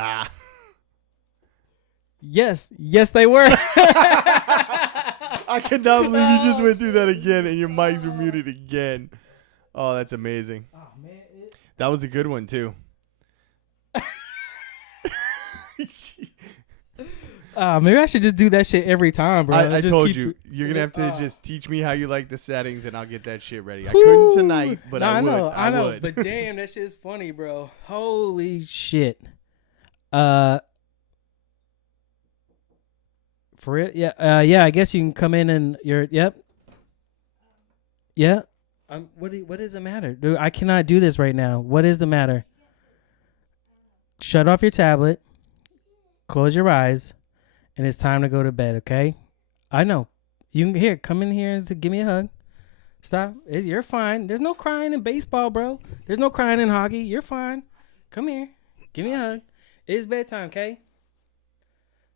Ah. Yes, they were. I cannot believe you just went through that again and your mics were muted again. Oh, that's amazing. Oh man, That was a good one too. maybe I should just do that shit every time, bro. I Just told keep you. it- You're going to have to just teach me how you like the settings and I'll get that shit ready. I couldn't tonight, but I would. I know, would. but damn, that shit's funny, bro. Holy shit. For real? Yeah. Yeah. I guess you can come in and Yep. Yeah. What does it matter, dude? I cannot do this right now. What is the matter? Shut off your tablet. Close your eyes, and it's time to go to bed. Okay? I know. You can come in here and give me a hug. Stop. You're fine. There's no crying in baseball, bro. There's no crying in hockey. You're fine. Come here. Give me a hug. It's bedtime, okay?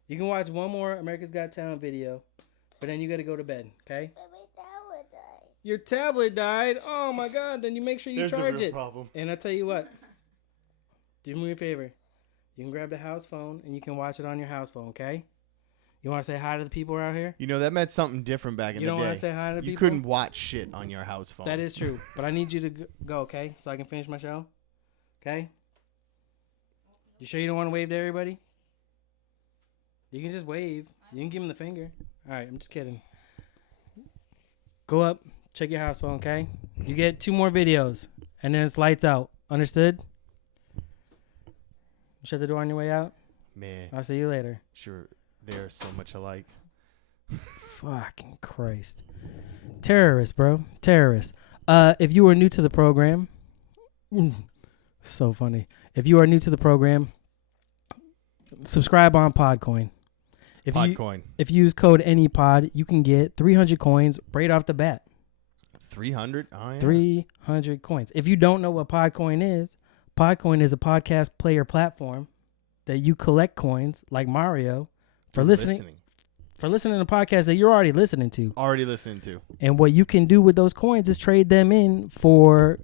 You can watch one more America's Got Talent video, but then you got to go to bed, okay? But my tablet died. Your tablet died? Oh, my God. Then you make sure you charge it. Problem. And I tell you what. Do me a favor. You can grab the house phone, and you can watch it on your house phone, okay? You want to say hi to the people out here? You know, that meant something different back in the day. You don't want to say hi to the You people? couldn't watch shit on your house phone. That is true. But I need you to go, okay? So I can finish my show. Okay? You sure you don't want to wave to everybody? You can just wave. You can give them the finger. All right, I'm just kidding. Go up. Check your house phone, okay? You get 2 more videos. And then it's lights out. Understood? Shut the door on your way out. Man. I'll see you later. Sure. They're so much alike. Fucking Christ. Terrorists, bro. Terrorists. If you are new to the program, so funny. If you are new to the program, subscribe on Podcoin. Podcoin. If you use code ANYPOD, you can get 300 coins right off the bat. 300? Oh, yeah. 300 coins. If you don't know what Podcoin is a podcast player platform that you collect coins like Mario for listening to podcasts that you're already listening to. Already listening to. And what you can do with those coins is trade them in for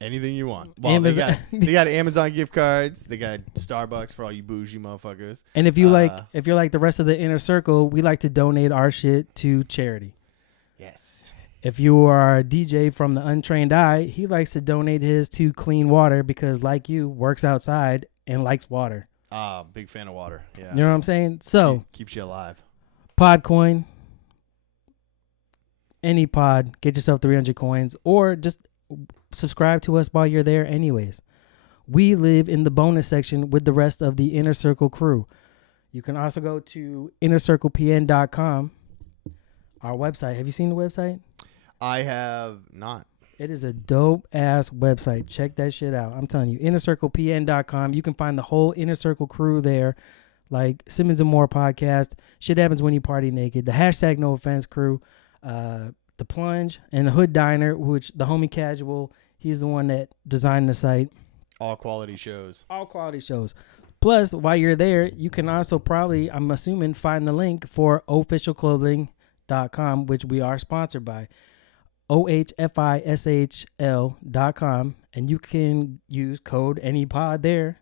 anything you want. Well, they got Amazon gift cards. They got Starbucks for all you bougie motherfuckers. And if you're like the rest of the inner circle, we like to donate our shit to charity. Yes. If you are a DJ from the Untrained Eye, he likes to donate his to clean water because, like you, works outside and likes water. Big fan of water. Yeah. You know what I'm saying? So keeps you alive. Podcoin, any pod, get yourself 300 coins, or just subscribe to us while you're there anyways. We live in the bonus section with the rest of the Inner Circle crew. You can also go to innercirclepn.com, our website. Have you seen the website? I have not. It is a dope-ass website. Check that shit out. I'm telling you, innercirclepn.com. You can find the whole Inner Circle crew there, like Simmons and More podcast, Shit Happens When You Party Naked, the hashtag No Offense crew, The Plunge, and the Hood Diner, which the homie Casual, he's the one that designed the site. All quality shows. All quality shows. Plus, while you're there, you can also probably, I'm assuming, find the link for officialclothing.com, which we are sponsored by. OHFISHL.com, and you can use code ANYPOD there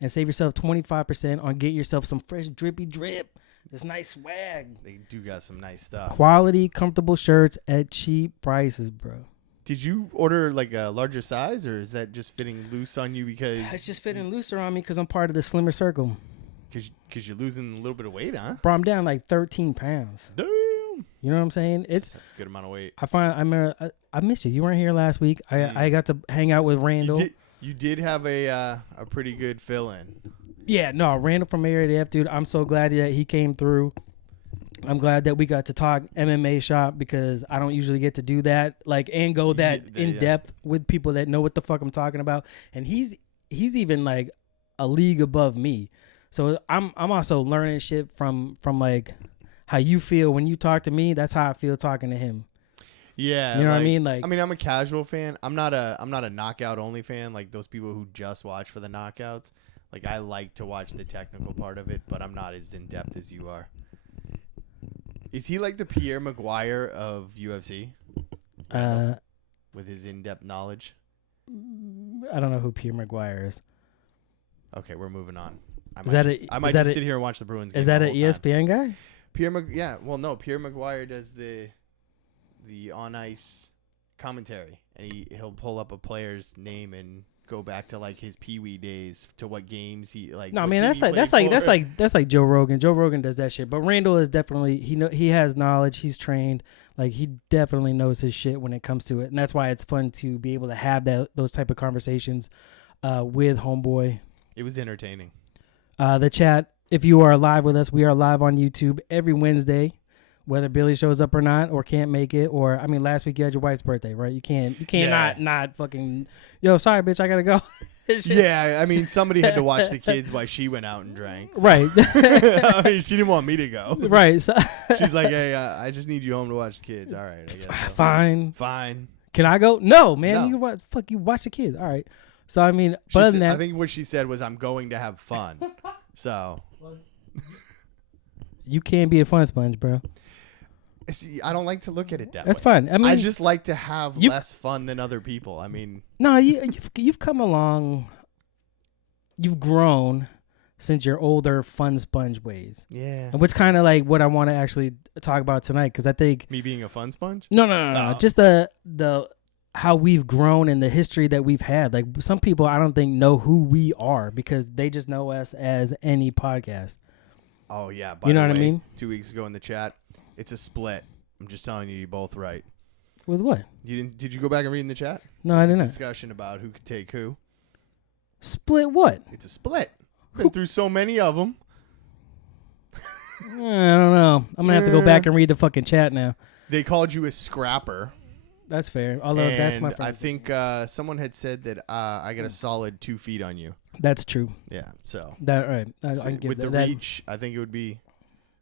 and save yourself 25% on get yourself some fresh drippy drip. This nice swag. They do got some nice stuff. Quality, comfortable shirts at cheap prices, bro. Did you order like a larger size, or is that just fitting loose on you because... It's just fitting looser on me because I'm part of the slimmer circle. Because you're losing a little bit of weight, huh? Bro, I'm down like 13 pounds. Damn. You know what I'm saying? That's a good amount of weight. I miss you. You weren't here last week. I got to hang out with Randall. You did have a pretty good fill-in. Yeah, no, Randall from Area F, dude. I'm so glad that he came through. I'm glad that we got to talk MMA shop because I don't usually get to do that, and go that in depth with people that know what the fuck I'm talking about. And he's even like a league above me. So I'm also learning shit from like how you feel when you talk to me. That's how I feel talking to him. Yeah, you know what I mean. I'm a casual fan. I'm not a knockout only fan. Like those people who just watch for the knockouts. Like I like to watch the technical part of it, but I'm not as in depth as you are. Is he like the Pierre Maguire of UFC? With his in-depth knowledge. I don't know who Pierre Maguire is. Okay, we're moving on. I I might just sit here and watch the Bruins game. Is that the an whole time. ESPN guy? Pierre McGuire does the on ice commentary, and he'll pull up a player's name and go back to like his peewee days to what games he like. No, I mean that's like Joe Rogan. Joe Rogan does that shit, but Randall is definitely he has knowledge. He's trained. Like he definitely knows his shit when it comes to it, and that's why it's fun to be able to have those type of conversations with homeboy. It was entertaining. The chat. If you are live with us, we are live on YouTube every Wednesday, whether Billy shows up or not, or can't make it, or I mean, last week you had your wife's birthday, right? You can't not fucking. Yo, sorry, bitch, I gotta go. Yeah, I mean, somebody had to watch the kids while she went out and drank. So. Right. I mean, she didn't want me to go. Right. So she's like, hey, I just need you home to watch the kids. All right, I guess. So. Fine. Can I go? No, man. No. You watch the kids. All right. So I mean, I think what she said was, I'm going to have fun. So. You can't be a fun sponge, bro. See, I don't like to look at it that That's way. fine. I mean, I just like to have less fun than other people. I mean, no, you've come along. You've grown since your older fun sponge ways. Yeah. And what's kind of like what I want to actually talk about tonight, because I think me being a fun sponge. No. Just the how we've grown and the history that we've had. Like some people, I don't think know who we are because they just know us as any podcast. Oh yeah, you know what I mean? 2 weeks ago in the chat, it's a split. I'm just telling you both right. With what? You didn't? Did you go back and read in the chat? No, I didn't. Discussion about who could take who. Split what? It's a split. Been through so many of them. I don't know. I'm gonna have to go back and read the fucking chat now. They called you a scrapper. That's fair. Although that's my friend. I think someone had said that I got a solid 2 feet on you. That's true. Yeah. So that right. I can give with the reach, I think it would be.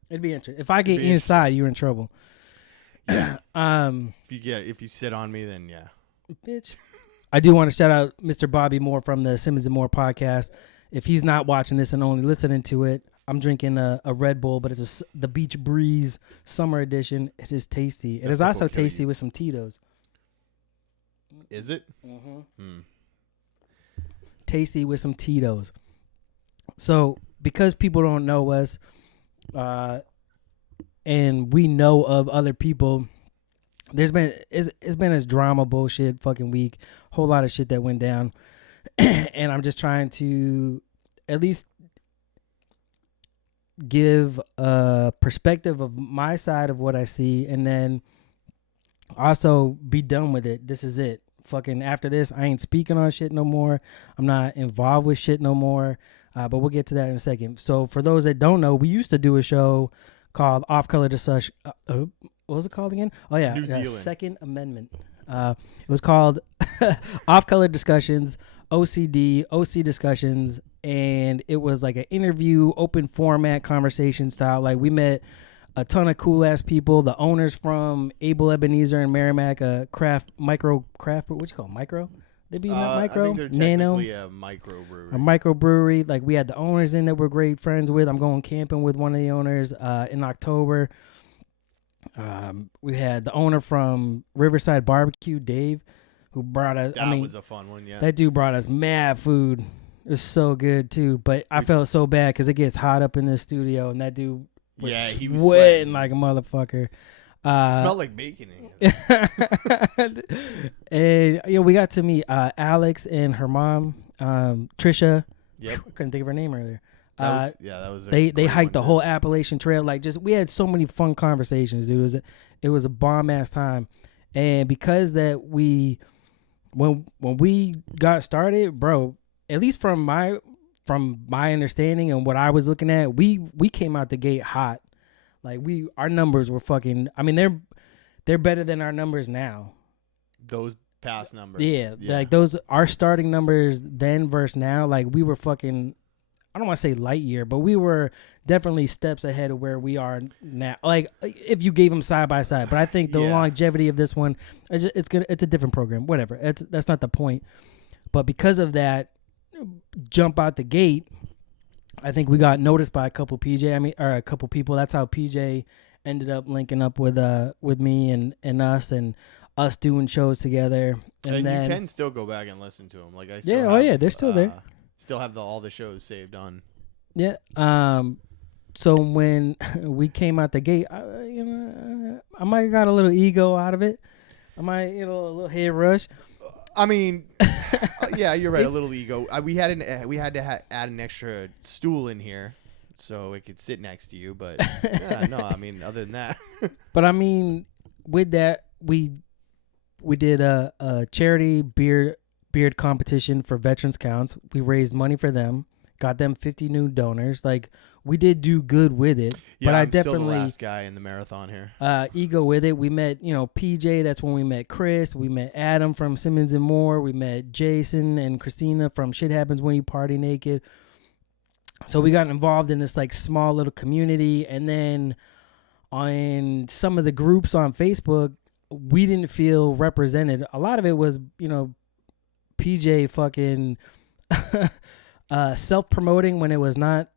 It'd be interesting. If I get inside, you're in trouble. Yeah. If you sit on me, then yeah. Bitch. I do want to shout out Mr. Bobby Moore from the Simmons and More podcast. If he's not watching this and only listening to it, I'm drinking a Red Bull, but it's the Beach Breeze Summer Edition. It is tasty. It is also tasty with some Tito's. Is it? Mm-hmm. Tasty with some Tito's. So because people don't know us, and we know of other people, it's been this drama bullshit fucking week. Whole lot of shit that went down, and I'm just trying to at least give a perspective of my side of what I see, and then also be done with it. This is it. Fucking after this, I ain't speaking on shit no more. I'm not involved with shit no more. But we'll get to that in a second. So for those that don't know, we used to do a show called Off Color Discussion. What was it called again? Oh yeah, New Zealand. Second Amendment. It was called Off Color Discussions, OC Discussions, and it was like an interview, open format, conversation style. Like we met a ton of cool ass people. The owners from Abel Ebenezer and Merrimack, micro craft. What you call it? Micro? They be micro. I think they're technically a microbrewery. A microbrewery. Like we had the owners in that we're great friends with. I'm going camping with one of the owners in October. We had the owner from Riverside Barbecue, Dave, who brought us. That was a fun one. Yeah. That dude brought us mad food. It was so good too. But I felt so bad because it gets hot up in the studio, and that dude. He was sweating like a motherfucker. Smelled like bacon in here. And we got to meet Alex and her mom, Trisha. Yep. I couldn't think of her name earlier. That was. They hiked the whole Appalachian Trail. Like we had so many fun conversations, dude. It was a bomb ass time, and because that when we got started, bro, at least from my understanding and what I was looking at, we came out the gate hot. Like our numbers were fucking. I mean, they're better than our numbers now. Those past numbers. Yeah. Like our starting numbers then versus now. Like we were fucking. I don't want to say light year, but we were definitely steps ahead of where we are now. Like if you gave them side by side, but I think the longevity of this one, it's a different program. Whatever. That's not the point. But because of that, jump out the gate. I think we got noticed by a couple a couple people. That's how PJ ended up linking up with me and us doing shows together. And then you can still go back and listen to them. Like I still they're still there. Still have all the shows saved on. Yeah. So when we came out the gate, I might have got a little ego out of it. I might, a little head rush. I mean, yeah, you're right. A little ego. We had to add an extra stool in here so it could sit next to you. But no, I mean, other than that. But I mean, with that, we did a charity beard competition for Veterans Counts. We raised money for them. Got them 50 new donors. Like, we did do good with it. Yeah, but I'm I definitely still the last guy in the marathon here. Ego with it. We met, PJ. That's when we met Chris. We met Adam from Simmons and More. We met Jason and Christina from Shit Happens When You Party Naked. So we got involved in this like small little community, and then on some of the groups on Facebook, we didn't feel represented. A lot of it was, PJ fucking self-promoting when it was not.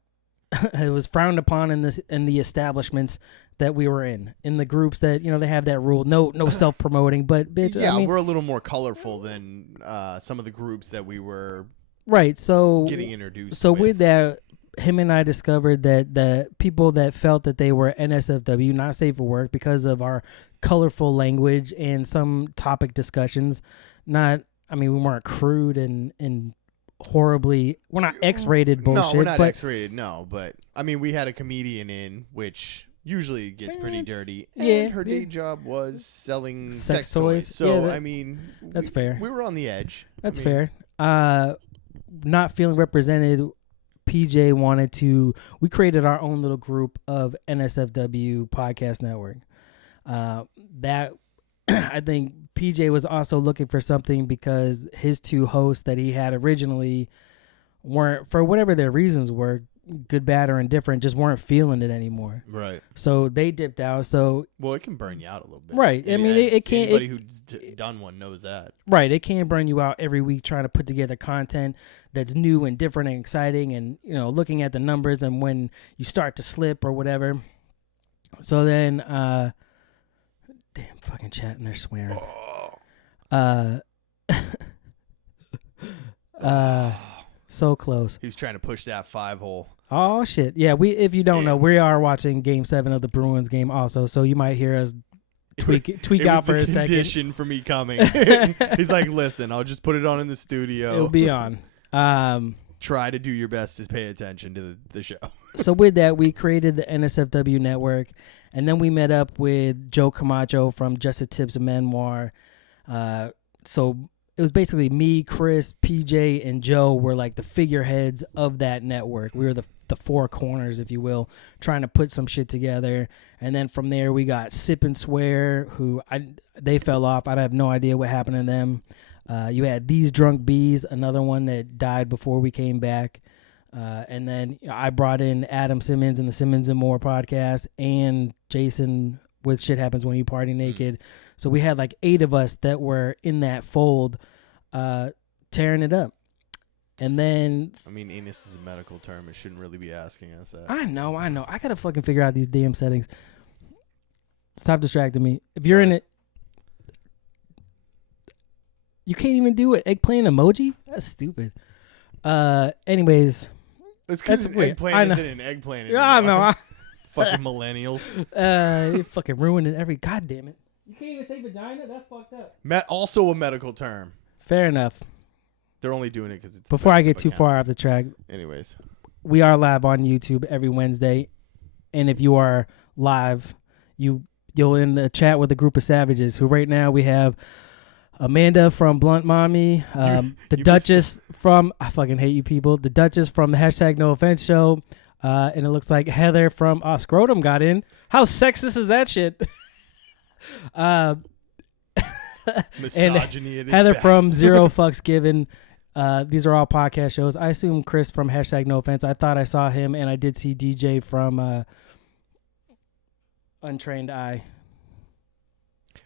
It was frowned upon in the establishments that we were in the groups that they have that rule, no self-promoting. But bitch, yeah, I mean, we're a little more colorful than some of the groups that we were right. So getting introduced. So with that, him and I discovered that the people that felt that they were NSFW, not safe for work, because of our colorful language and some topic discussions, we weren't crude and horribly, we're not X-rated bullshit. No, we're not X-rated, no. But, I mean, we had a comedian in, which usually gets pretty dirty. And her day job was selling sex toys. So, that's fair. We were on the edge. That's fair. Not feeling represented, PJ we created our own little group of NSFW Podcast Network. That, I think PJ was also looking for something because his two hosts that he had originally weren't, for whatever their reasons were, good, bad, or indifferent, just weren't feeling it anymore. Right. So they dipped out. Well, it can burn you out a little bit. Right. I mean, it can't. Anybody who's done one knows that. Right. It can burn you out every week trying to put together content that's new and different and exciting, and looking at the numbers and when you start to slip or whatever. So then, damn fucking chat and they're swearing. So close. He was trying to push that 5-hole. Oh shit. Yeah, if you don't know, we are watching Game 7 of the Bruins game also, so you might hear us tweak out for a second. It was the condition for me coming. He's like, listen, I'll just put it on in the studio. It'll be on. Try to do your best to pay attention to the show. So with that, we created the NSFW network, and then we met up with Joe Camacho from Just the Tips of Memoir. So it was basically me, Chris, PJ, and Joe were like the figureheads of that network. We were the four corners, if you will, trying to put some shit together. And then from there, we got Sip and Swear, who they fell off. I have no idea what happened to them. You had These Drunk Bees, another one that died before we came back. And then I brought in Adam Simmons and the Simmons and More podcast, and Jason with Shit Happens When You Party Naked. So we had like 8 of us that were in that fold, tearing it up. And then, anus is a medical term. It shouldn't really be asking us that. I know. I gotta fucking figure out these damn settings. Stop distracting me. If you're in it, you can't even do it. Eggplant emoji? That's stupid. Anyways. It's because eggplant isn't an eggplant anymore. I know. Fucking millennials. You're fucking ruining every goddamn it. You can't even say vagina? That's fucked up. Also a medical term. Fair enough. They're only doing it because it's... Before I get too far off the track. Anyways. We are live on YouTube every Wednesday. And if you are live, you'll in the chat with a group of savages who right now we have Amanda from Blunt Mommy, the Duchess from... I fucking hate you people. The Duchess from the #NoOffense show. And it looks like Heather from Scrotum got in. How sexist is that shit? Misogyny and Heather from Zero Fucks Given. These are all podcast shows. I assume Chris from #NoOffense. I thought I saw him, and I did see DJ from Untrained Eye.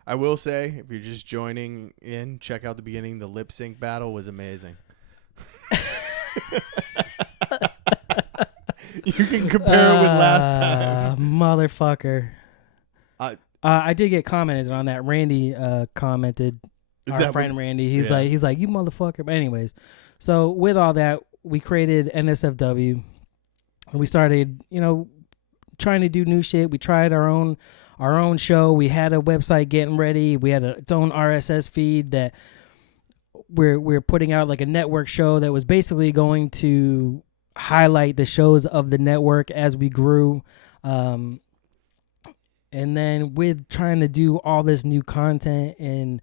I will say, if you're just joining in, check out the beginning. The lip sync battle was amazing. You can compare it with last time. Motherfucker. I did get commented on that. Randy commented. Our friend Randy. He's like, you motherfucker. But anyways, so with all that, we created NSFW, and we started, trying to do new shit. We tried our own show. We had a website getting ready. We had its own RSS feed that we're putting out, like a network show that was basically going to highlight the shows of the network as we grew. And then with trying to do all this new content and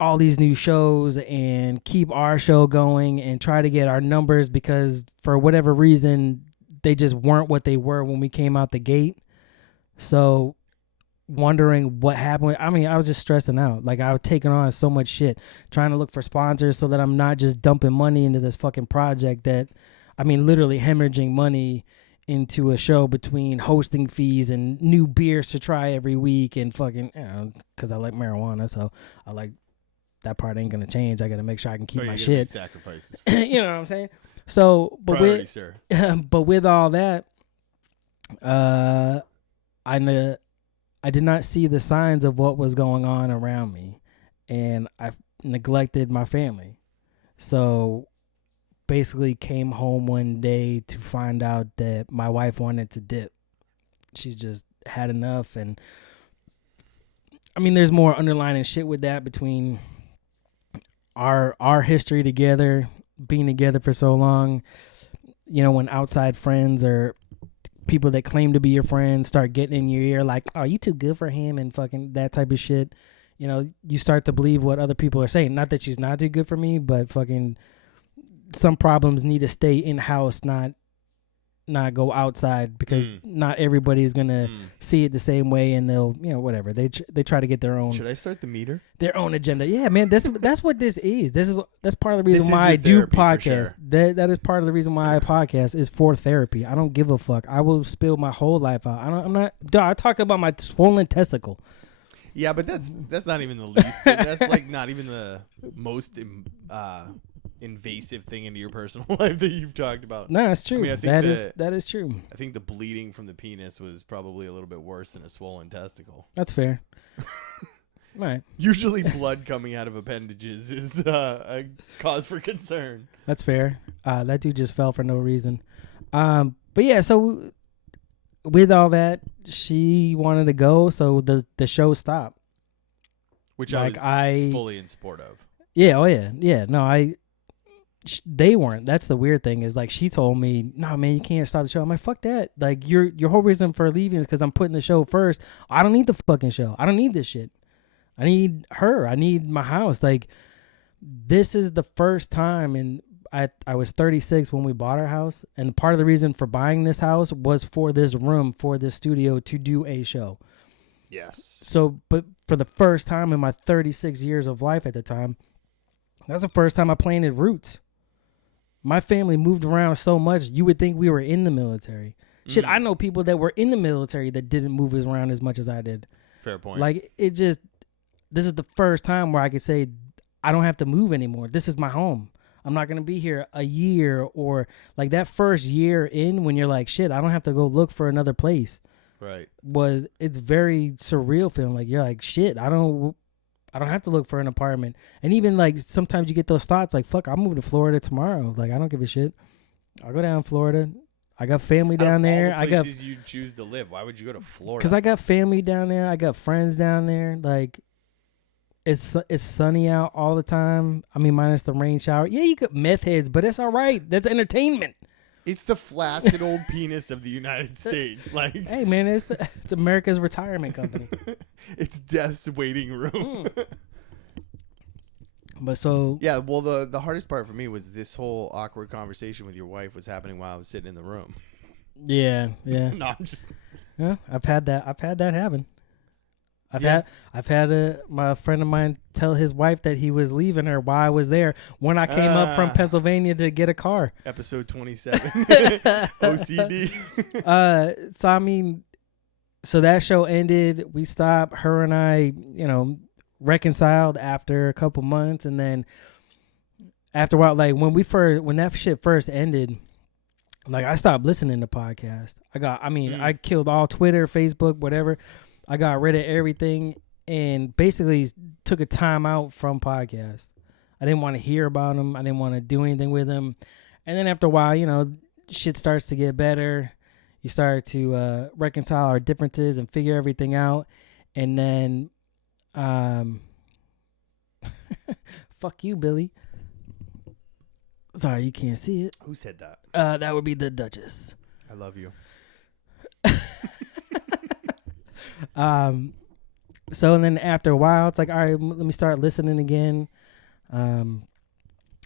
all these new shows and keep our show going and try to get our numbers, because for whatever reason, they just weren't what they were when we came out the gate. So wondering what happened. I mean, I was just stressing out. Like, I was taking on so much shit, trying to look for sponsors so that I'm not just dumping money into this fucking project that, I mean, literally hemorrhaging money into a show between hosting fees and new beers to try every week and fucking, because I like marijuana, so I like that part ain't gonna change. I gotta make sure I can keep my shit. Make sacrifices. You know what I'm saying? So, but priority, with sir. but with all that, I did not see the signs of what was going on around me, and I neglected my family. So basically came home one day to find out that my wife wanted to dip. She just had enough. And I mean, there's more underlying shit with that between our history together, being together for so long. When outside friends or people that claim to be your friends start getting in your ear like, oh, you too good for him and fucking that type of shit, you start to believe what other people are saying. Not that she's not too good for me, but fucking some problems need to stay in-house, not go outside, because not everybody is going to see it the same way, and they'll, whatever. They try to get their own. Should I start the meter? Their own agenda. Yeah, man, that's what this is. That's part of the reason why I do podcasts. Sure. That is part of the reason why I podcast is for therapy. I don't give a fuck. I will spill my whole life out. I talked about my swollen testicle. Yeah, but that's not even the least. That's like not even the most invasive thing into your personal life that you've talked about. No, that's true. I mean, I think that is true. I think the bleeding from the penis was probably a little bit worse than a swollen testicle. That's fair. Right. Usually blood coming out of appendages is a cause for concern. That's fair. That dude just fell for no reason. But yeah, so with all that, she wanted to go, so the show stopped. Which I was fully in support of. Yeah, oh yeah. Yeah, no, they weren't. That's the weird thing, is like, she told me, no, man, you can't stop the show. I'm like, fuck that. Like, your whole reason for leaving is because I'm putting the show first. I don't need the fucking show. I don't need this shit. I need her. I need my house. Like, this is the first time, and I was 36 when we bought our house, and part of the reason for buying this house was for this room, for this studio, to do a show. Yes. So, but for the first time in my 36 years of life at the time, that's the first time I planted roots. My family moved around so much, you would think we were in the military. Shit, I know people that were in the military that didn't move around as much as I did. Fair point. Like, this is the first time where I could say, I don't have to move anymore. This is my home. I'm not going to be here a year, or like that first year in when you're like, shit, I don't have to go look for another place. Right. It's very surreal feeling. Like, you're like, shit, I don't have to look for an apartment. And even like sometimes you get those thoughts like, fuck, I'll move to Florida tomorrow. Like, I don't give a shit. I'll go down to Florida. I got family down there. All the places you choose to live, why would you go to Florida? Because I got family down there. I got friends down there. Like, it's sunny out all the time. I mean, minus the rain shower. Yeah, you got meth heads, but it's all right. That's entertainment. It's the flaccid old penis of the United States. Like, hey, man, it's America's retirement company. It's death's waiting room. But so yeah, well, the hardest part for me was this whole awkward conversation with your wife was happening while I was sitting in the room. Yeah. No, I'm just. Yeah, I've had that happen. I've had my friend of mine tell his wife that he was leaving her while I was there when I came up from Pennsylvania to get a car. Episode 27. OCD. So I mean, so that show ended. We stopped. Her and I, reconciled after a couple months, and then after a while, like when that shit first ended, like I stopped listening to podcasts. I killed all Twitter, Facebook, whatever. I got rid of everything and basically took a time out from podcasts. I didn't want to hear about them. I didn't want to do anything with them. And then after a while, you know, shit starts to get better. You start to reconcile our differences and figure everything out. And then, fuck you, Billy. Sorry, you can't see it. Who said that? That would be the Duchess. I love you. So and then after a while, it's like, all right, let me start listening again.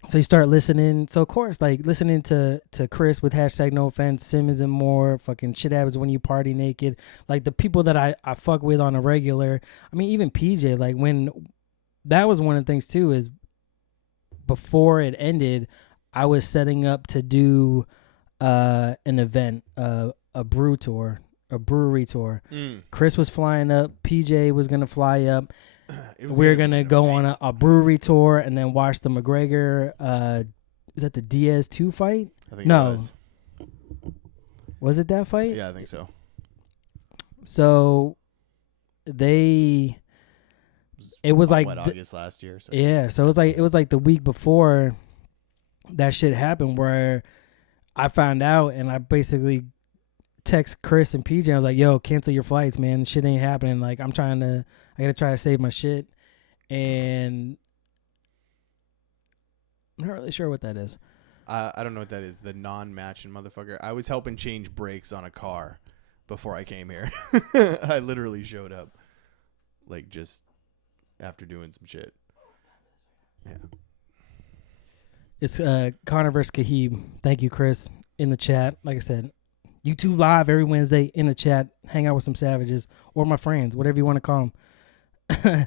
So you start listening. So of course, like listening to Chris with #No Offense, Simmons and more, fucking Shit Happens When You Party Naked. Like the people that I fuck with on a regular. I mean, even PJ, like when that was one of the things too, is before it ended, I was setting up to do an event, a brew tour, a brewery tour. Chris was flying up. PJ was going to fly up. We're going to go on a brewery tour and then watch the McGregor, is that the Diaz 2 fight? I think it was. Was it that fight? Yeah, I think so. So it was like August last year. So. Yeah, so it was like the week before that shit happened where I found out and I basically text Chris and PJ. I was like, yo, cancel your flights, man. Shit ain't happening. Like I gotta try to save my shit. And I'm not really sure what that is. I don't know what that is. The non-matching motherfucker. I was helping change brakes on a car before I came here. I literally showed up like just after doing some shit. Yeah. It's Connor versus Kahib. Thank you, Chris, in the chat. Like I said, YouTube live every Wednesday in the chat. Hang out with some savages or my friends, whatever you want to call them.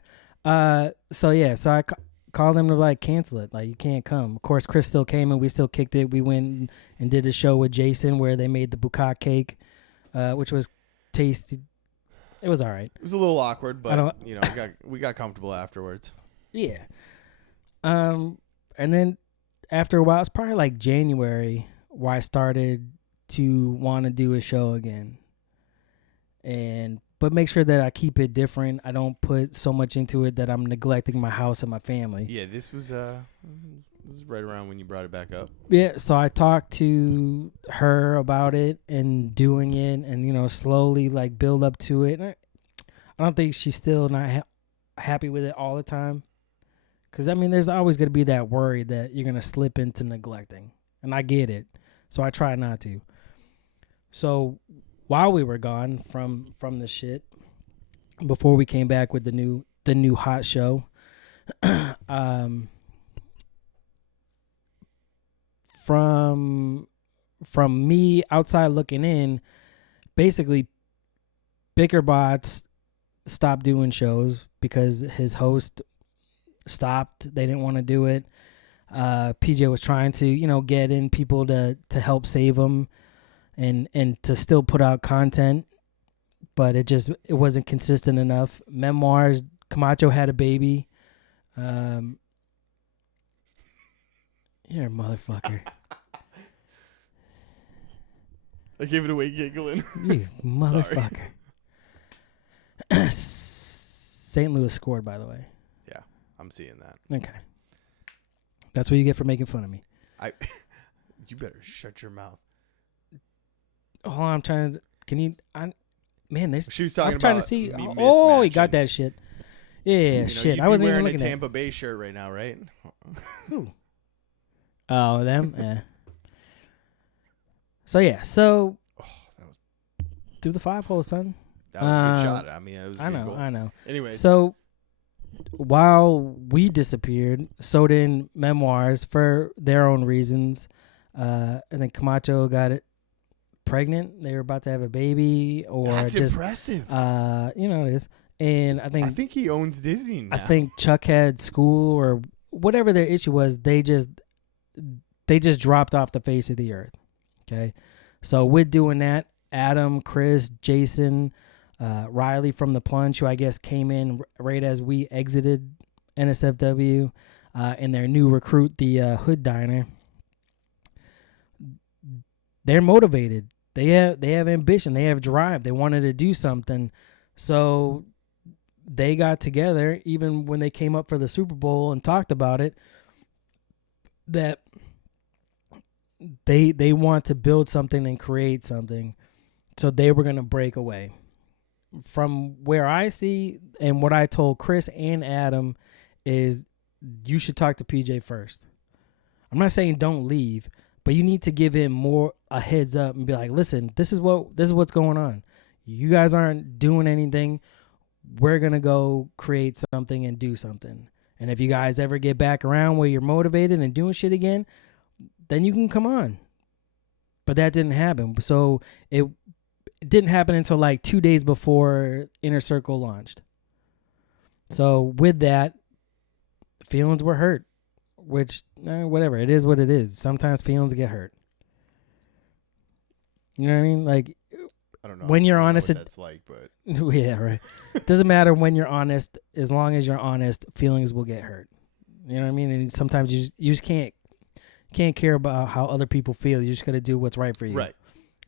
So I called them to like cancel it. Like you can't come. Of course, Chris still came and we still kicked it. We went and did a show with Jason where they made the bukkake cake, which was tasty. It was all right. It was a little awkward, but you know, we got comfortable afterwards. Yeah. And then after a while, it's probably like January where I started to want to do a show again. But make sure that I keep it different. I don't put so much into it that I'm neglecting my house and my family. Yeah, this was right around when you brought it back up. Yeah, so I talked to her about it and doing it and, you know, slowly like build up to it. And I don't think she's still not happy with it all the time. Because, I mean, there's always going to be that worry that you're going to slip into neglecting. And I get it. So I try not to. So while we were gone from the shit, before we came back with the new hot show, from me outside looking in, basically Bickerbots stopped doing shows because his host stopped. They didn't want to do it. PJ was trying to, you know, get in people to help save him and to still put out content, but it wasn't consistent enough. Memoirs, Camacho had a baby. You're a motherfucker. I gave it away giggling. You motherfucker. St. Louis scored, by the way. Yeah, I'm seeing that. Okay. That's what you get for making fun of me. You better shut your mouth. Oh, I'm trying to. Can you? She was talking I'm trying about to see. me Oh, he mismatching. got that shit. Yeah, You know, shit. you'd I be wasn't even wearing looking a at. Tampa Bay shirt right now, right? Who? Oh, them. Yeah. So yeah. So that was through the 5-hole, son. a good shot. I mean, it was a good goal. I know. Anyway, So while we disappeared, so did Memoirs for their own reasons. And then Camacho got it pregnant. They were about to have a baby, or that's just impressive. You know it is. And I think he owns Disney now. I think Chuck had school or whatever their issue was. They just dropped off the face of the earth. Okay, so with doing that, Adam, Chris, Jason, Riley from the Plunge, who I guess came in right as we exited NSFW, and their new recruit, the Hood Diner. They're motivated. They have ambition. They have drive. They wanted to do something. So they got together, even when they came up for the Super Bowl and talked about it, that they want to build something and create something, so they were gonna break away. From where I see and what I told Chris and Adam is, you should talk to PJ first. I'm not saying don't leave, but you need to give him more a heads up and be like, listen, this is what's going on. You guys aren't doing anything. We're gonna go create something and do something. And if you guys ever get back around where you're motivated and doing shit again, then you can come on. But that didn't happen. So it didn't happen until like 2 days before Inner Circle launched. So with that, feelings were hurt, which whatever, it is what it is. Sometimes feelings get hurt. You know what I mean? Like, I don't know. When you're I don't know honest, what that's like, but yeah, right. It doesn't matter when you're honest. As long as you're honest, feelings will get hurt. You know what I mean? And sometimes you just can't care about how other people feel. You just got to do what's right for you. right.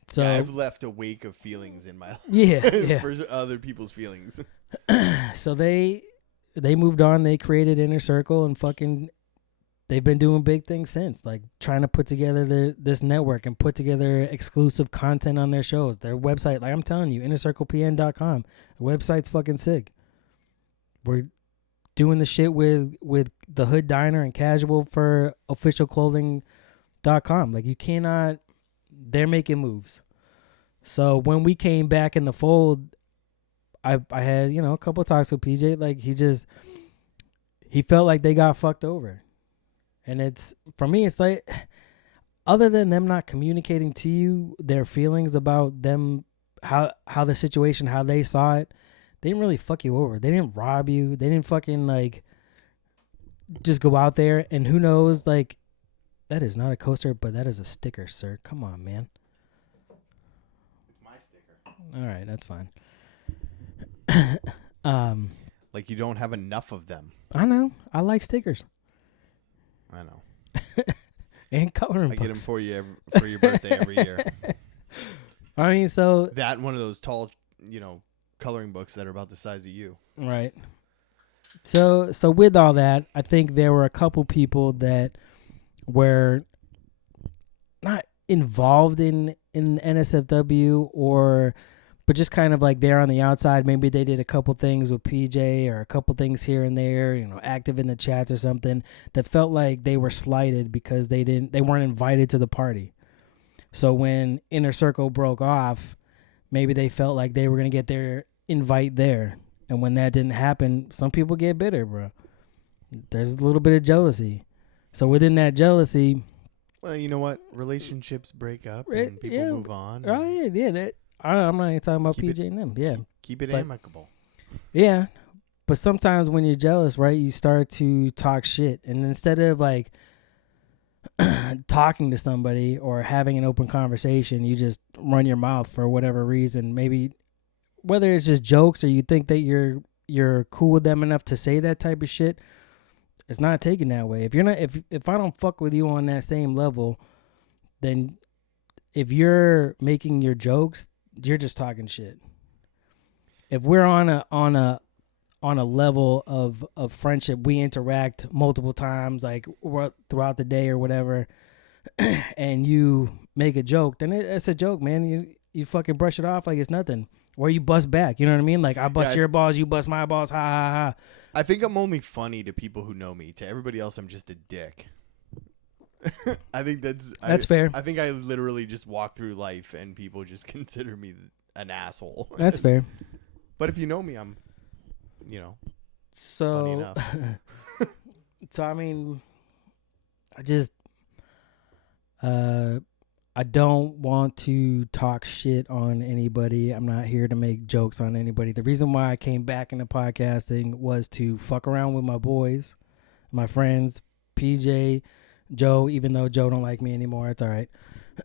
So Yeah, I've left a wake of feelings in my life. Yeah. For other people's feelings. So they moved on. They created Inner Circle and they've been doing big things since, like trying to put together this network and put together exclusive content on their shows. Their website, like I'm telling you, innercirclepn.com. The website's fucking sick. We're doing the shit with the Hood Diner and Casual for officialclothing.com. Like, you cannot, they're making moves. So when we came back in the fold, I had, a couple of talks with PJ. Like, he felt like they got fucked over. And for me, it's like, other than them not communicating to you their feelings about them, how the situation, how they saw it, they didn't really fuck you over. They didn't rob you. They didn't fucking, like, just go out there. And who knows, like, that is not a coaster, but that is a sticker, sir. Come on, man. It's my sticker. All right, that's fine. Like, you don't have enough of them. I know. I like stickers. I know. And coloring books. I get them for you for your birthday every year. I mean, so that and one of those tall, coloring books that are about the size of you. Right. So with all that, I think there were a couple people that were not involved in NSFW but just kind of like there on the outside. Maybe they did a couple things with PJ or a couple things here and there, active in the chats or something, that felt like they were slighted because they weren't invited to the party. So when Inner Circle broke off, maybe they felt like they were going to get their invite there. And when that didn't happen, some people get bitter, bro. There's a little bit of jealousy. So within that jealousy... Well, you know what? Relationships break up and people move on. Right, yeah. I'm not even talking about PJ and them. Yeah. Keep it amicable. Yeah. But sometimes when you're jealous, right, you start to talk shit. And instead of, like, talking to somebody or having an open conversation, you just run your mouth for whatever reason. Maybe whether it's just jokes or you think that you're cool with them enough to say that type of shit, it's not taken that way. If you're not, if I don't fuck with you on that same level, then if you're making your jokes, you're just talking shit. If we're on a level of friendship, we interact multiple times, like throughout the day or whatever, and you make a joke, then it's a joke, man. You fucking brush it off like it's nothing. Or you bust back, you know what I mean? Like, I bust your balls, you bust my balls, ha, ha, ha. I think I'm only funny to people who know me. To everybody else, I'm just a dick. I think that's fair. I think I literally just walk through life and people just consider me an asshole. That's fair. But if you know me, I'm, funny enough. So, I mean, I don't want to talk shit on anybody. I'm not here to make jokes on anybody. The reason why I came back into podcasting was to fuck around with my boys, my friends, PJ, Joe, even though Joe don't like me anymore. It's all right.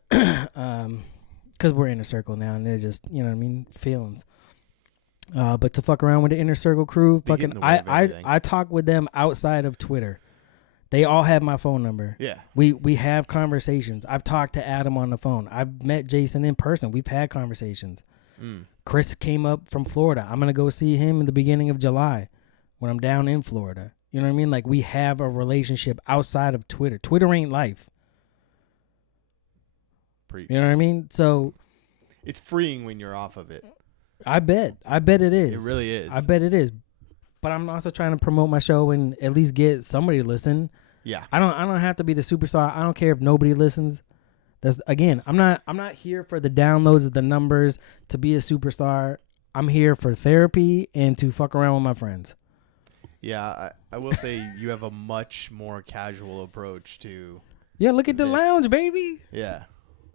Because we're in a circle now, and they're just, feelings. But to fuck around with the Inner Circle crew, I talk with them outside of Twitter. They all have my phone number. Yeah. We have conversations. I've talked to Adam on the phone. I've met Jason in person. We've had conversations. Chris came up from Florida. I'm going to go see him in the beginning of July when I'm down in Florida. You know what I mean? Like, we have a relationship outside of Twitter. Twitter ain't life. Preach. You know what I mean? So it's freeing when you're off of it. I bet it is. It really is. I bet it is. But I'm also trying to promote my show and at least get somebody to listen. Yeah. I don't have to be the superstar. I don't care if nobody listens. That's again, I'm not here for the downloads, the numbers, to be a superstar. I'm here for therapy and to fuck around with my friends. Yeah, I will say you have a much more casual approach to. Yeah, look at the lounge, baby. Yeah,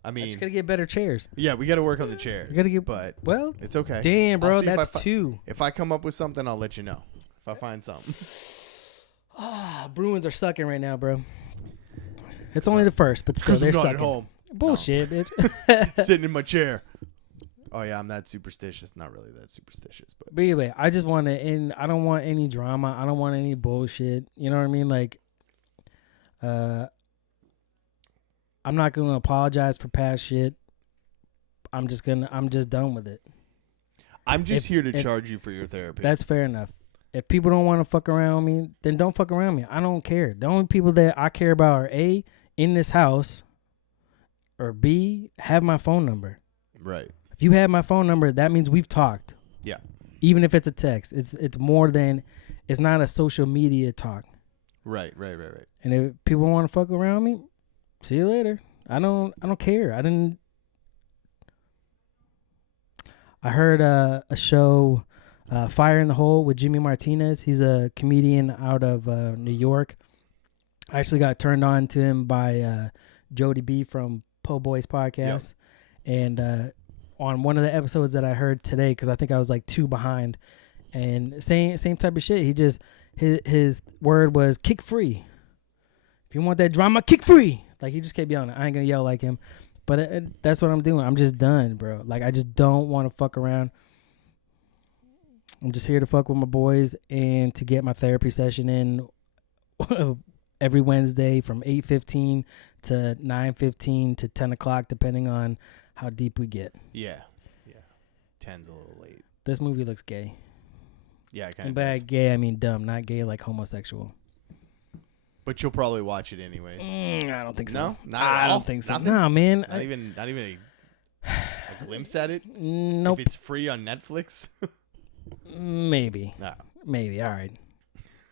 I mean, I just gotta get better chairs. Yeah, we got to work on the chairs. But well, it's okay. Damn, bro, that's two. If I come up with something, I'll let you know. If I find something. Bruins are sucking right now, bro. It's only the first, but still, they're sucking. At home. Bullshit, bitch. Sitting in my chair. Oh yeah, I'm that superstitious. Not really that superstitious, but anyway, I just want to end. I don't want any drama. I don't want any bullshit. You know what I mean? Like, I'm not gonna apologize for past shit. I'm just done with it. I'm just here to charge you for your therapy. That's fair enough. If people don't want to fuck around with me, then don't fuck around with me. I don't care. The only people that I care about are A, in this house, or B, have my phone number. Right. If you have my phone number, that means we've talked. Yeah. Even if it's a text, it's more than, it's not a social media talk. Right. And if people want to fuck around me, see you later. I don't care. I heard a show, Fire in the Hole with Jimmy Martinez. He's a comedian out of New York. I actually got turned on to him by Jody B from Po Boys podcast. Yep. And on one of the episodes that I heard today, because I think I was like 2 behind, and same type of shit. He just his word was kick free. If you want that drama, kick free. Like, he just kept yelling. I ain't gonna yell like him, but that's what I'm doing. I'm just done, bro. Like, I just don't want to fuck around. I'm just here to fuck with my boys and to get my therapy session in every Wednesday from 8:15 to 9:15 to 10 o'clock, depending on how deep we get. Yeah. 10's a little late. This movie looks gay. Yeah, kind of. And by gay, I mean dumb, not gay like homosexual. But you'll probably watch it anyways. I don't think so. No, I don't think so. Nothing? Nah, man. Not even a glimpse at it. Nope. If it's free on Netflix. Maybe. No. Maybe. All right.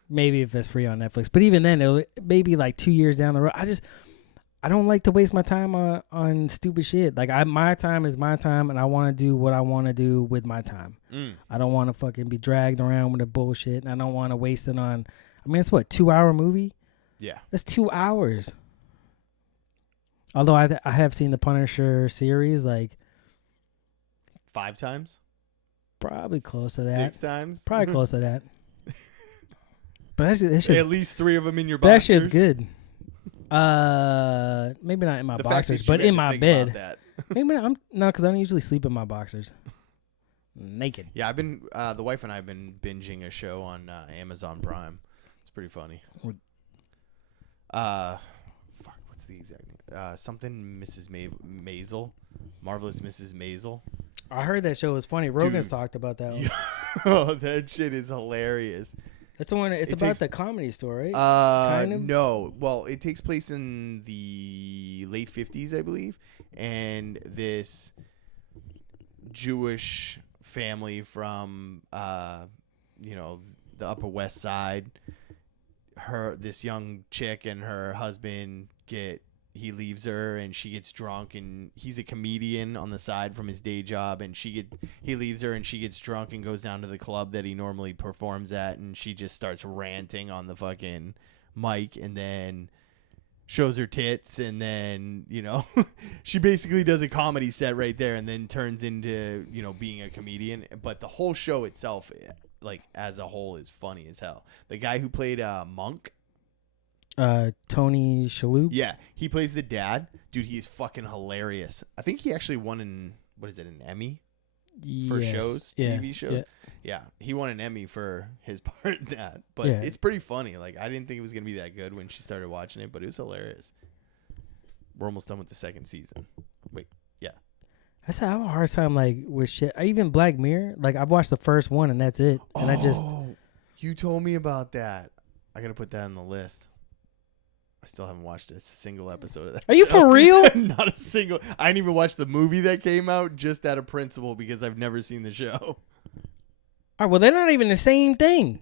Maybe if it's free on Netflix. But even then, it'll maybe like 2 years down the road. I don't like to waste my time on stupid shit. Like, my time is my time, and I want to do what I want to do with my time. I don't want to fucking be dragged around with the bullshit, and I don't want to waste it on. I mean, it's what, 2-hour movie? Yeah, that's 2 hours. Although I have seen the Punisher series like 5 times. Probably close to that. 6 times. Probably close to that. But that shit's, at least 3 of them in your boxers. That shit's good. Maybe not in my boxers, but in my bed. Maybe not. No, because I don't usually sleep in my boxers. Naked. Yeah, I've been. The wife and I have been binging a show on Amazon Prime. It's pretty funny. Fuck, what's the exact name? Something Mrs. Maisel, Marvelous Mrs. Maisel. I heard that show was funny. Rogan's talked about that one. Oh, that shit is hilarious. That's the one. It's about the Comedy Store, right? Kind of? No. Well, it takes place in the late 50s, I believe, and this Jewish family from, the Upper West Side. This young chick and her husband he leaves her and she gets drunk, and he's a comedian on the side from his day job, and he leaves her and she gets drunk and goes down to the club that he normally performs at, and she just starts ranting on the fucking mic and then shows her tits, and then, she basically does a comedy set right there and then turns into, being a comedian. But the whole show itself, like, as a whole, is funny as hell. The guy who played Monk, Tony Shalhoub. Yeah, he plays the dad. Dude, he is fucking hilarious. I think he actually won an Emmy for shows, TV shows. Yeah, he won an Emmy for his part in that. But it's pretty funny. Like, I didn't think it was gonna be that good when she started watching it, but it was hilarious. We're almost done with the 2nd season. Wait, yeah. I have a hard time like with shit. Even Black Mirror. Like, I've watched the first one and that's it. And you told me about that. I gotta put that on the list. I still haven't watched a single episode of that. Are you show. for real? Not a single. I didn't even watch the movie that came out just out of principle because I've never seen the show. All right, well, they're not even the same thing.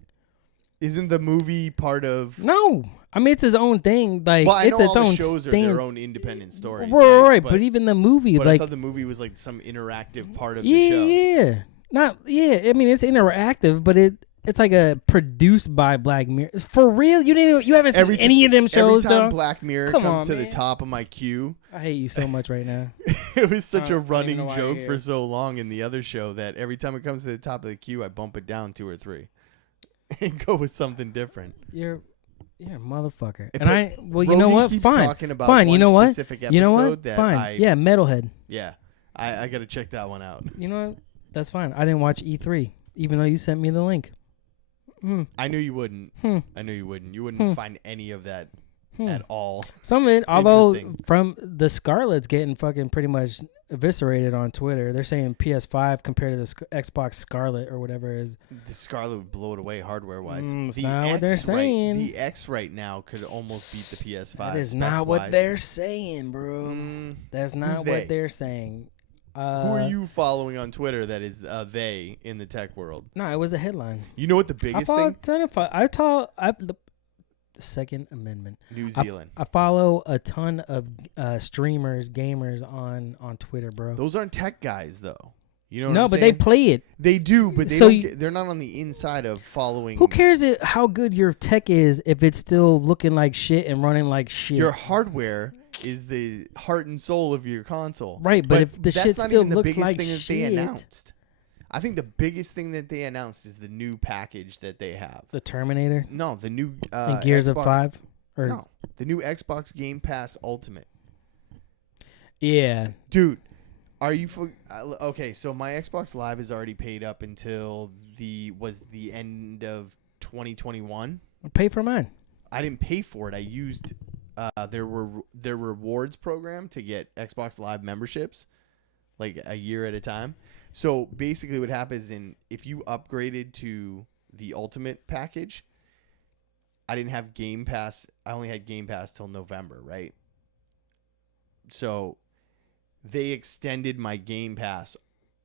Isn't the movie part of? No, I mean it's its own thing. Like Well, I it's know its all own the shows thing. are their own independent stories. Right. But even the movie, but like I thought the movie was like some interactive part of the show. I mean it's interactive, but it's like a produced by Black Mirror. For real, you haven't seen any of them shows. Every time though? Black Mirror Come comes on, to man. the top of my queue, I hate you so much right now. it was such a I don't running even know why joke you're for here. so long in the other show that every time it comes to the top of the queue, I bump it down 2 or 3 and go with something different. You're a motherfucker. But You know Rogan what? keeps Fine. talking about Fine. one You know what? specific You know episode what? that Fine. Yeah, Metalhead. Yeah. I got to check that one out. You know what? That's fine. I didn't watch E3, even though you sent me the link. I knew you wouldn't. I knew you wouldn't. You wouldn't find any of that at all. Some of it, although Interesting. from the Scarlet's getting fucking pretty much eviscerated on Twitter. They're saying PS5 compared to the Xbox Scarlet or whatever is. The Scarlet would blow it away hardware-wise. It's the not what they're X saying. The X right now could almost beat the PS5. That is not what they're saying, bro. That's not who's what they? they're saying. Who are you following on Twitter that is they in the tech world? No, it was a headline. You know what the biggest thing? The Second Amendment. New Zealand. I follow a ton of streamers, gamers on Twitter, bro. Those aren't tech guys, though. You know what No, I'm but saying? they play it. They do, but they So don't they're not on the inside of following. Who cares how good your tech is if it's still looking like shit and running like shit? Your hardware is the heart and soul of your console. Right, but if the that's shit not still even the looks biggest like thing that they shit. announced. I think the biggest thing that they announced is the new package that they have. The Terminator No, the new and Gears Xbox, of 5? Or No, the new Xbox Game Pass Ultimate. Yeah. Dude, are you okay? So my Xbox Live is already paid up until the end of 2021. Pay for mine. I didn't pay for it. I used their rewards program to get Xbox Live memberships, like a year at a time. So basically, what happens if you upgraded to the Ultimate package, I didn't have Game Pass. I only had Game Pass till November, right? So they extended my Game Pass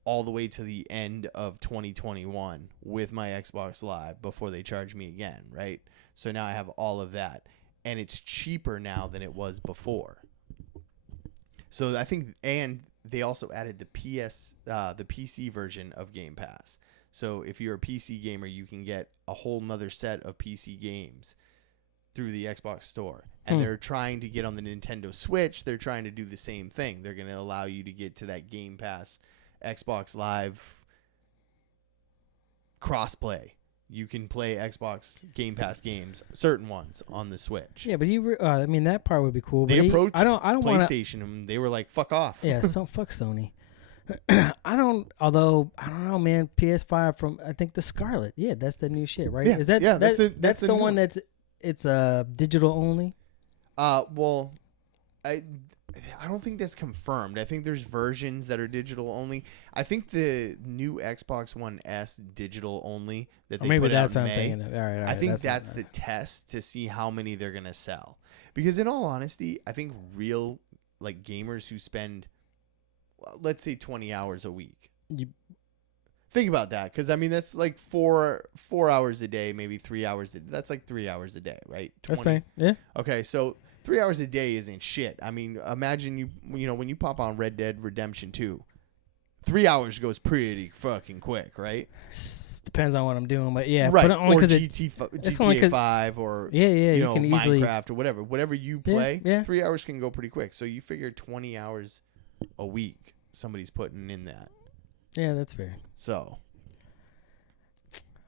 all the way to the end of 2021 with my Xbox Live before they charged me again, right? So now I have all of that, and it's cheaper now than it was before. So I think, and they also added the PC version of Game Pass. So if you're a PC gamer, you can get a whole nother set of PC games through the Xbox store. And they're trying to get on the Nintendo Switch. They're trying to do the same thing. They're going to allow you to get to that Game Pass Xbox Live crossplay. You can play Xbox Game Pass games, certain ones, on the Switch. Yeah, but I mean that part would be cool. They but approached I don't want to. PlayStation and they were like, "Fuck off." Yeah, so fuck Sony. Although I don't know, man. PS5 from I think the Scarlet. Yeah, that's the new shit, right? Yeah, Is that yeah, that's that's the the one new- that's it's digital only? Well, I don't think that's confirmed. I think there's versions that are digital only. I think the new Xbox One S digital only that they Maybe put that's out in something. May. All right, I think that's the test to see how many they're gonna sell. Because in all honesty, I think real like gamers who spend, let's say, 20 hours a week. Think about that, because I mean that's like 4 hours a day, maybe 3 hours. That's like 3 hours a day, right? 20. That's fine. Yeah. Okay, so 3 hours a day isn't shit. I mean, imagine you know when you pop on Red Dead Redemption 2, 3 hours goes pretty fucking quick, right? Depends on what I'm doing, but yeah, Right. but only Or because GTA 5 or yeah, you know, can easily Minecraft or whatever you play. yeah. 3 hours can go pretty quick. So you figure 20 hours a week somebody's putting in that. Yeah, that's fair. So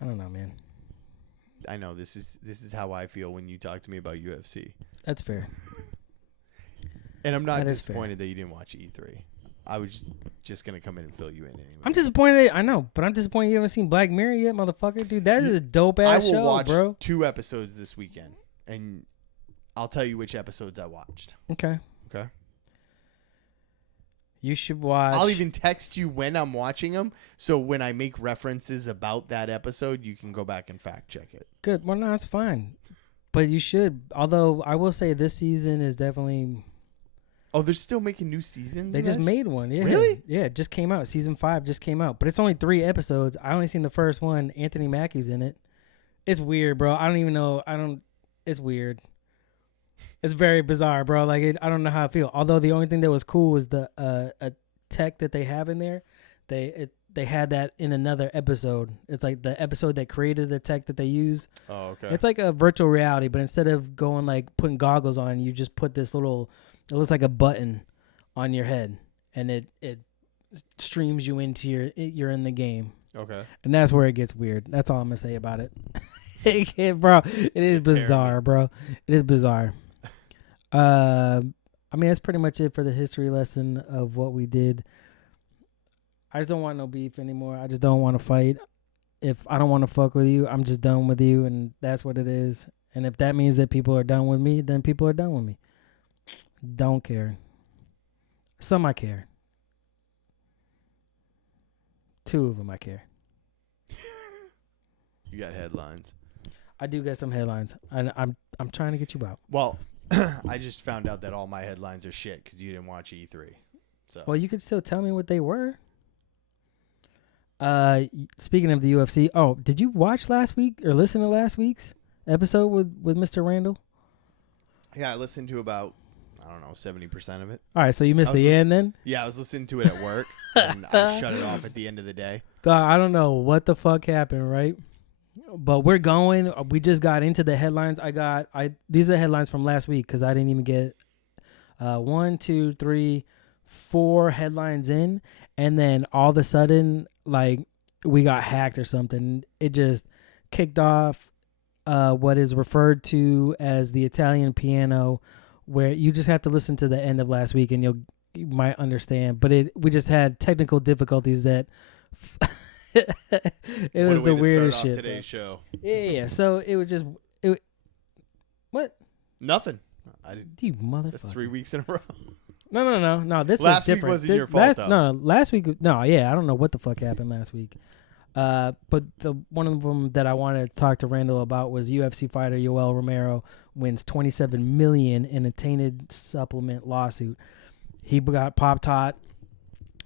I don't know, man. I know this is how I feel when you talk to me about UFC. That's fair. And I'm not That is fair. disappointed that you didn't watch E3. I was just gonna come in and fill you in anyway. I'm disappointed. I know, but I'm disappointed you haven't seen Black Mirror yet, motherfucker. Dude, that is a dope I ass will show, watch bro. 2 episodes this weekend, and I'll tell you which episodes I watched. Okay. Okay. You should watch. I'll even text you when I'm watching them, so when I make references about that episode, you can go back and fact check it. Good. Well, no, it's fine. But you should. Although I will say this season is definitely. Oh, they're still making new seasons? They just made one. Yeah. Really? Yeah, it just came out. Season 5 just came out. But it's only 3 episodes. I only seen the first one. Anthony Mackie's in it. It's weird, bro. I don't even know. It's weird. It's very bizarre, bro. Like, I don't know how I feel. Although the only thing that was cool was the a tech that they have in there. They had that in another episode. It's like the episode that created the tech that they use. Oh, okay. It's like a virtual reality, but instead of going like putting goggles on, you just put this little. It looks like a button on your head, and it streams you into you're in the game. Okay. And that's where it gets weird. That's all I'm gonna say about it. Bro, it is bizarre, bro. It is bizarre. I mean, that's pretty much it for the history lesson of what we did. I just don't want no beef anymore. I just don't want to fight. If I don't want to fuck with you, I'm just done with you, and that's what it is. And if that means that people are done with me, then people are done with me. Don't care. Some I care. 2 of them I care. You got headlines. I do get some headlines. I'm trying to get you out. Well, I just found out that all my headlines are shit because you didn't watch E3. So. Well, you could still tell me what they were. Speaking of the UFC, did you watch last week or listen to last week's episode with Mr. Randall? Yeah, I listened to about 70% of it. All right, so you missed the end then? Yeah, I was listening to it at work, and I shut it off at the end of the day. I don't know what the fuck happened, right? But we're going. We just got into the headlines. These are the headlines from last week because I didn't even get 1, 2, 3, 4 headlines in, and then all of a sudden, like, we got hacked or something. It just kicked off what is referred to as the Italian piano, where you just have to listen to the end of last week and you might understand. But we just had technical difficulties that it was the weirdest shit. Today's show. Yeah. So it was just what? Nothing. I didn't. You motherfucker. That's 3 weeks in a row. No. This last was different. week wasn't your fault, though. No, last week. No, yeah, I don't know what the fuck happened last week. But the one of them that I wanted to talk to Randall about was UFC fighter Yoel Romero wins $27 million in a tainted supplement lawsuit. He got popped hot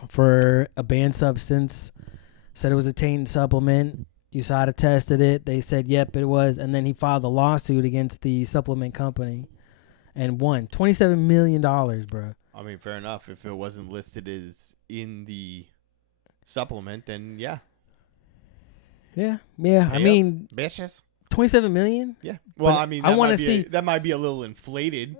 for a banned substance. Said it was a tainted supplement. USADA tested it. They said, yep, it was. And then he filed a lawsuit against the supplement company and won $27 million, bro. I mean, fair enough. If it wasn't listed as in the supplement, then yeah. Yeah. I mean, bitches. $27 million? Yeah. Well, but I mean, I want to see that might be a little inflated.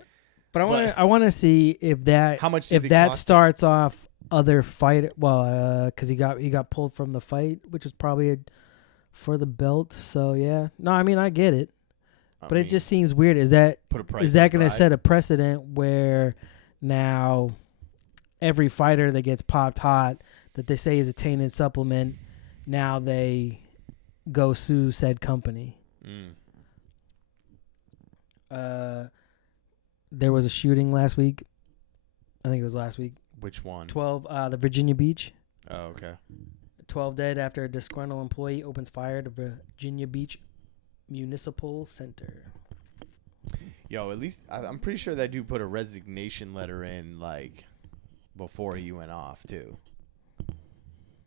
But I want to see if that how much did if it that cost starts off other fight. Well, because he got pulled from the fight, which was probably for the belt. So yeah, no, I mean I get it, but it just seems weird. Is that going to set a precedent where now every fighter that gets popped hot that they say is a tainted supplement, now they go sue said company? There was a shooting last week. I think it was last week. Which one? 12, the Virginia Beach. Oh, okay. 12 dead after a disgruntled employee opens fire at the Virginia Beach Municipal Center. Yo, at least I'm pretty sure that dude put a resignation letter in, like, before he went off, too.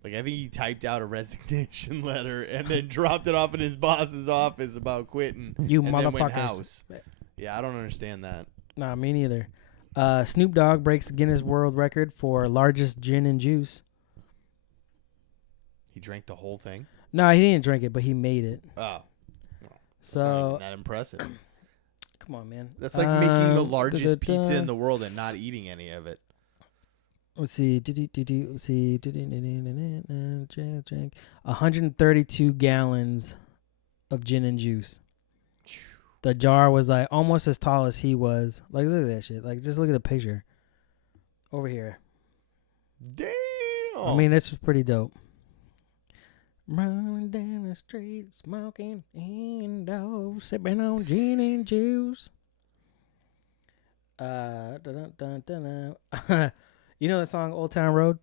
Like, I think he typed out a resignation letter and then dropped it off in his boss's office about quitting. You and motherfuckers. Then went house. Yeah, I don't understand that. Nah, me neither. Snoop Dogg breaks Guinness World Record for largest gin and juice. He drank the whole thing? No, he didn't drink it, but he made it. Oh. Well, that's so not even that impressive. Come on, man. That's like making the largest pizza in the world and not eating any of it. Let's see. 132 gallons of gin and juice. The jar was like almost as tall as he was. Like, look at that shit. Like, just look at the picture. Over here. Damn. I mean, it's pretty dope. Running down the street, smoking Indo, sipping on gin and juice. You know the song Old Town Road?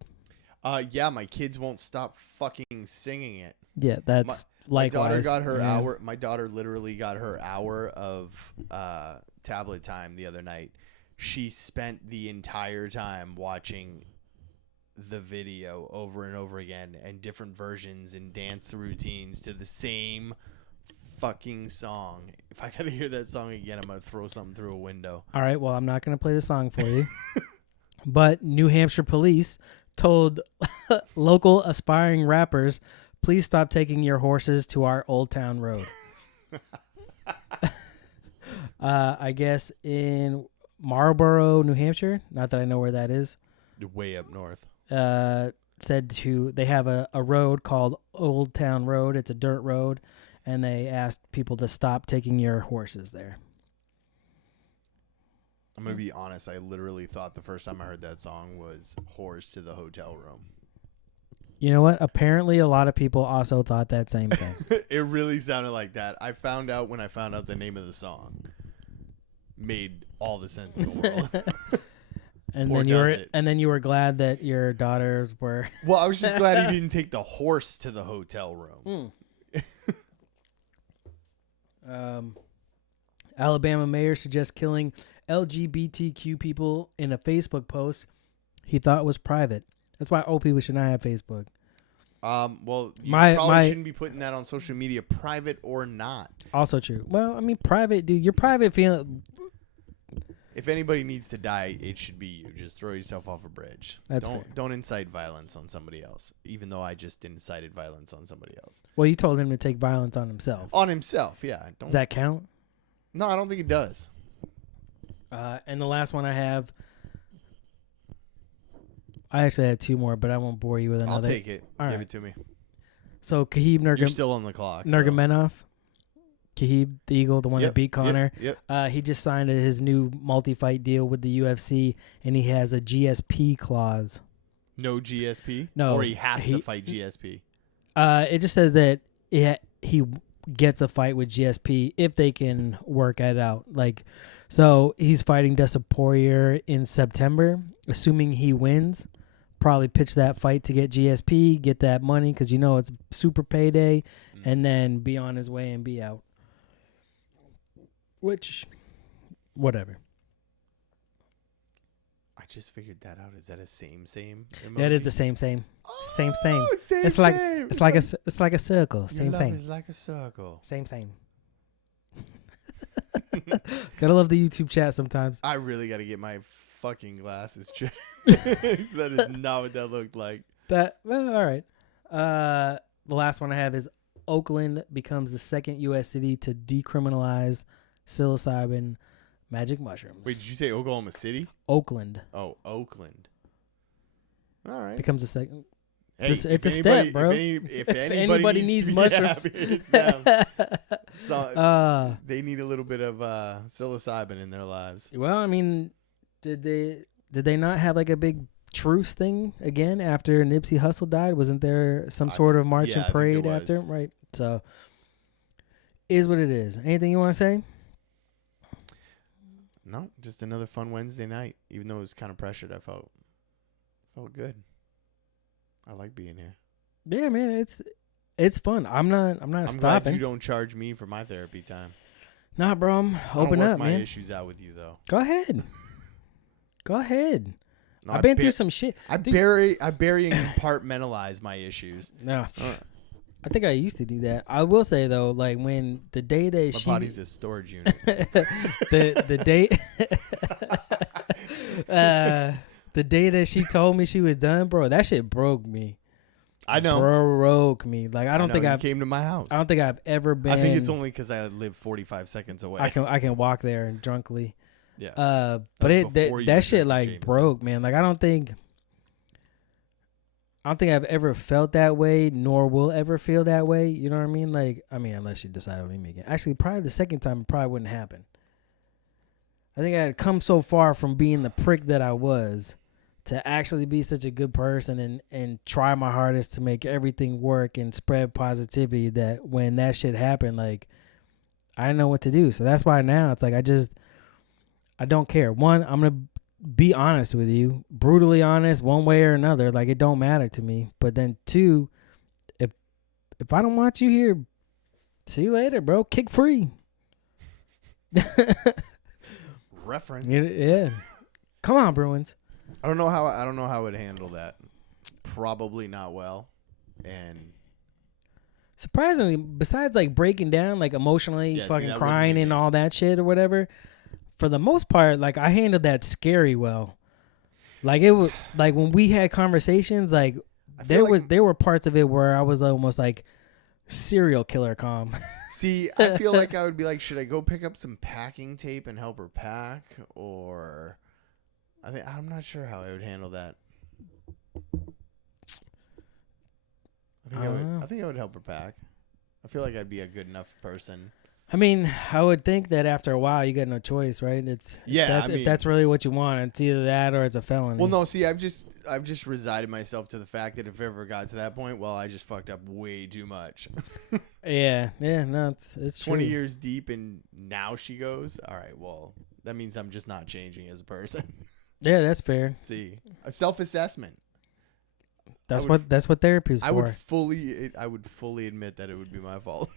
Yeah, my kids won't stop fucking singing it. Yeah, that's my daughter likewise. got her yeah. hour. My daughter literally got her hour of tablet time the other night. She spent the entire time watching the video over and over again and different versions and dance routines to the same fucking song. If I gotta hear that song again, I'm gonna throw something through a window. All right, well, I'm not going to play the song for you. But New Hampshire police told local aspiring rappers, please stop taking your horses to our Old Town Road. I guess in Marlborough, New Hampshire, not that I know where that is. Way up north. Said they have a road called Old Town Road. It's a dirt road, and they asked people to stop taking your horses there. I'm going to be honest. I literally thought the first time I heard that song was Horse to the Hotel Room. You know what? Apparently, a lot of people also thought that same thing. It really sounded like that. I found out when I found out the name of the song. Made all the sense in the world. And then you were glad that your daughters were. Well, I was just glad he didn't take the horse to the hotel room. Alabama mayor suggests killing LGBTQ people in a Facebook post he thought was private. That's why old people should not have Facebook. Well, you probably shouldn't be putting that on social media, private or not. Also true. Well, I mean, private, dude. Your private feeling. If anybody needs to die, it should be you. Just throw yourself off a bridge. That's fair. Don't incite violence on somebody else, even though I just incited violence on somebody else. Well, you told him to take violence on himself. On himself, yeah. Does that count? No, I don't think it does. And the last one I have, I actually had two more, but I won't bore you with another. I'll take it. Give it to me. So Khabib You're still on the clock. Nurmagomedov, Khabib, the Eagle, the one that beat Conor. Yep. He just signed his new multi-fight deal with the UFC, and he has a GSP clause. No GSP? No. Or he has to fight GSP? It just says that he gets a fight with GSP if they can work it out. So he's fighting Dustin Poirier in September, assuming he wins. Probably pitch that fight to get GSP, get that money because it's super payday, and then be on his way and be out. Which, whatever. I just figured that out. Is that a same emoji? Yeah, it is the same. Same. Same. It's like a circle. Same. It's like a circle. Same. Gotta love the YouTube chat sometimes. I really gotta get my fucking glasses checked. That is not what that looked like. All right. The last one I have is Oakland becomes the second U.S. city to decriminalize psilocybin magic mushrooms. Wait, did you say Oklahoma City? Oakland. Oh, Oakland. All right. Becomes the second. Hey, it's a step, bro. If anybody needs mushrooms, it's them. So, they need a little bit of psilocybin in their lives. Well, I mean, did they not have like a big truce thing again after Nipsey Hussle died? Wasn't there some sort of march and parade after? Right. So, is what it is. Anything you want to say? No, just another fun Wednesday night. Even though it was kind of pressured, I felt good. I like being here. Yeah, man, it's fun. I'm not stopping. Glad you don't charge me for my therapy time. Nah, bro, I'm open up, man. My issues out with you though. Go ahead. No, I've been through some shit. I bury and compartmentalize my issues. No. I think I used to do that. I will say though, like when the day that my body's a storage unit. the day the day that she told me she was done, bro, that shit broke me. I know. Broke me. Like I don't think I came to my house. I don't think I've ever been. I think it's only because I live 45 seconds away. I can walk there and drunkly. Yeah. But that shit like Jameson. Broke, man. Like I don't think I've ever felt that way, nor will ever feel that way. You know what I mean? Like, I mean, unless you decide to leave me again. Actually, probably the second time it probably wouldn't happen. I think I had come so far from being the prick that I was to actually be such a good person and try my hardest to make everything work and spread positivity that when that shit happened, like, I didn't know what to do. So that's why now it's like I don't care. One, I'm going to be honest with you, brutally honest, one way or another. Like, it don't matter to me. But then 2, if I don't want you here, see you later, bro. Kick free. Reference. Yeah. Come on, Bruins. I don't know how I would handle that. Probably not well. And surprisingly, besides like breaking down, like emotionally, fucking crying and all that shit or whatever, for the most part, like I handled that scary well. Like it was like when we had conversations, like there were parts of it where I was almost like serial killer calm. See, I feel like I would be like, should I go pick up some packing tape and help her pack, or I'm not sure how I would handle that. I think I would help her pack. I feel like I'd be a good enough person. I mean, I would think that after a while you got no choice, right? If that's really what you want, it's either that or it's a felony. Well, no, see, I've just resided myself to the fact that if it ever got to that point, well, I just fucked up way too much. yeah, no, it's true. 20 years deep, and now she goes, all right, well, that means I'm just not changing as a person. Yeah, that's fair. See, a self-assessment. That's what therapy is for. I would fully admit that it would be my fault.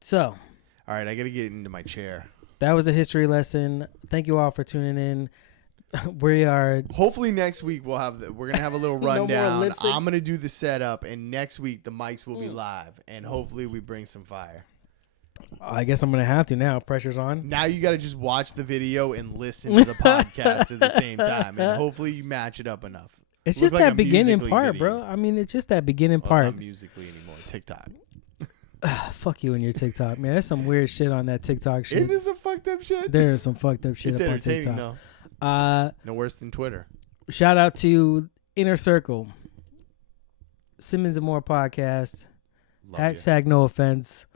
So, all right, I got to get into my chair. That was a history lesson. Thank you all for tuning in. We are hopefully next week we're gonna have a little rundown. I'm gonna do the setup, and next week the mics will be live, and hopefully we bring some fire. I guess I'm gonna have to now. Pressure's on. Now you got to just watch the video and listen to the podcast at the same time, and hopefully you match it up enough. It's just that beginning part, bro. I mean, it's just that beginning part. It's not Musically anymore. TikTok. Fuck you and your TikTok, man. There's some weird shit on that TikTok shit. It is some fucked up shit. There is some fucked up shit up on TikTok. It's entertaining though. No worse than Twitter. Shout out to Inner Circle, Simmons and More podcast. # No offense.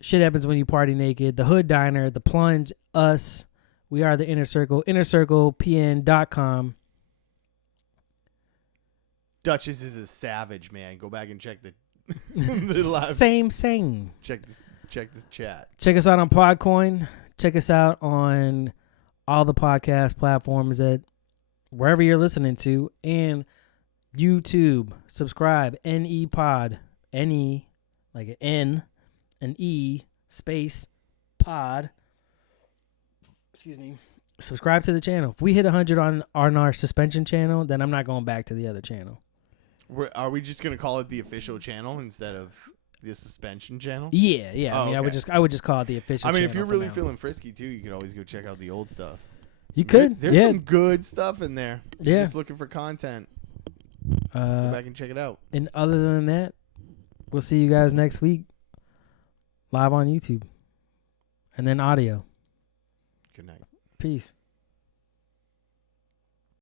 Shit happens when you party naked. The Hood Diner, The Plunge, us. We are the Inner Circle. InnerCirclePN.com. Duchess is a savage, man. Go back and check the live. Same. Check this chat. Check us out on Podcoin. Check us out on all the podcast platforms that wherever you're listening to, and YouTube. Subscribe. NE Pod. NE, like an N, an E, space, pod. Excuse me. Subscribe to the channel. If we hit 100 on our suspension channel, then I'm not going back to the other channel. Are we just gonna call it the official channel instead of the suspension channel? Yeah. Oh, I mean, okay. I would just call it the official. I mean, channel if you're really feeling frisky too, you could always go check out the old stuff. There's some good stuff in there. You're just looking for content. Go back and check it out. And other than that, we'll see you guys next week, live on YouTube, and then audio. Good night. Peace.